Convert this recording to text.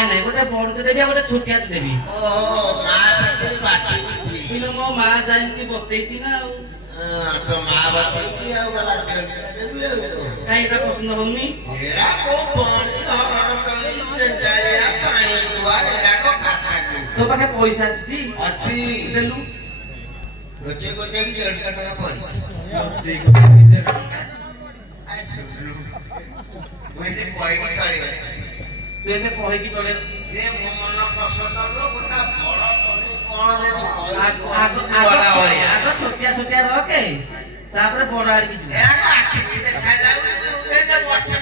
ନାଇଁ ନାଇଁ ଗୋଟେ ବଡଟେ ଦେବି ଆଉ ଗୋଟେ ଛୋଟିଆଟେ ଦେବି। ଓହୋ ମା ସାଥିରେ ବାଟି ବିକ୍ରି। କିନ୍ତୁ ମୋ ମା ଯାଇକି ବତେଇଛି ନା ଆଉ। ତ ମା ବାଟେଇକି ଆଉ ଗଲା ଦେଢ଼ଟା ଦେବି ଆଉ କାହିଁ ଏଟା ପସନ୍ଦ ହଉନି? ଏରା କୋଉ ପାଣି ହରଣ ତଳି ଜଞ୍ଜାଳିଆ ପାଣି କୁଆ ଏରାକ ଖାତାକୁ ତୋ ପାଖେ ପଇସା ଅଛି ଟି? ଅଛି ଦେଲୁ। ଗୋଟିଏ ଗୋଟିଏ କି 150 ଟଙ୍କା ପଡିଛି। ଆଇ ଶୁଣୁ ମୁଁ ଏତେ କହିକି ଚଳିବ ତୁ ଏତେ କହିକି ଚଳେ। ଯେ ମୋ ମନ ପସନ୍ଦର ଗୋଟେ ବଡ ତଳି କଣ ଦେବି ଆଗ ଛୋଟିଆ ଛୋଟିଆ ରଖେ ତାପରେ ବଡ ଆଡିକି ଯିବା। ଏରାକ ଆଖିକି ଦେଖାଯାଉ ଏ ଯେ ବର୍ଷା